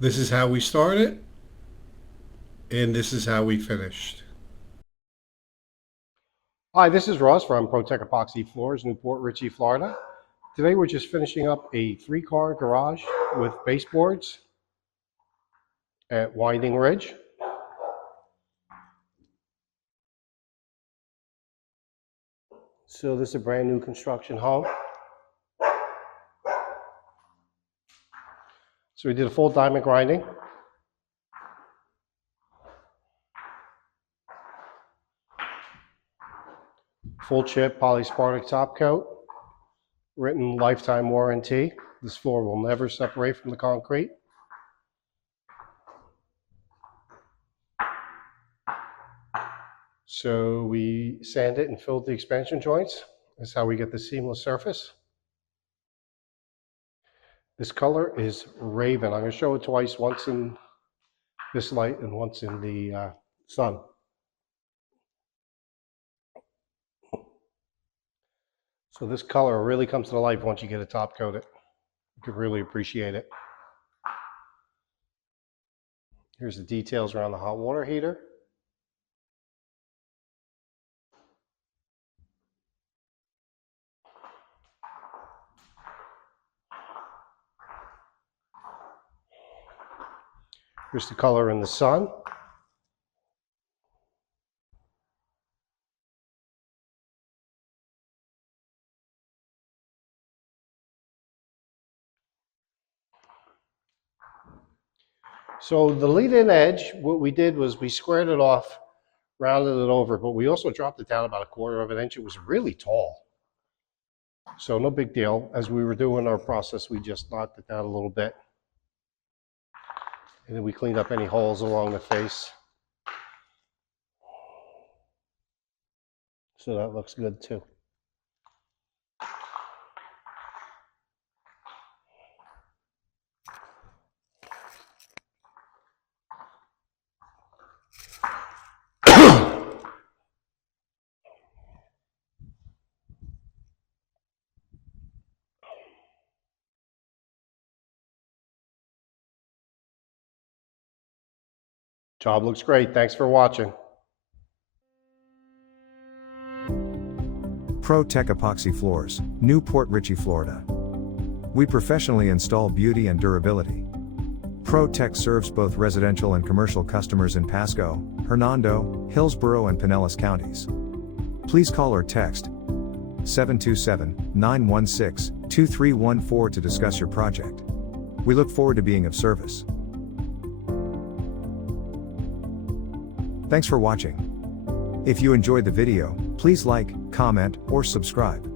This is how we started, and this is how we finished. Hi, this is Russ from Protec Epoxy Floors, Newport Richey, Florida. Today we're just finishing up a 3-car garage with baseboards at Winding Ridge. So this is a brand new construction home. So we did a full diamond grinding. Full chip polyspartic top coat. Written lifetime warranty. This floor will never separate from the concrete. So we sand it and filled the expansion joints. That's how we get the seamless surface. This color is Raven. I'm going to show it twice, once in this light and once in the sun. So this color really comes to life once you get it top coated. You can really appreciate it. Here's the details around the hot water heater. Here's the color in the sun. So the lead-in edge, what we did was we squared it off, rounded it over, but we also dropped it down about 1/4 of an inch. It was really tall. So no big deal. As we were doing our process, we just knocked it down a little bit. And then we cleaned up any holes along the face. So that looks good too. Job looks great. Thanks for watching. Protec Epoxy Floors, Newport Richey, Florida. We professionally install beauty and durability. Protec serves both residential and commercial customers in Pasco, Hernando, Hillsborough and Pinellas counties. Please call or text 727-916-2314 to discuss your project. We look forward to being of service. Thanks for watching. If you enjoyed the video, please like, comment, or subscribe.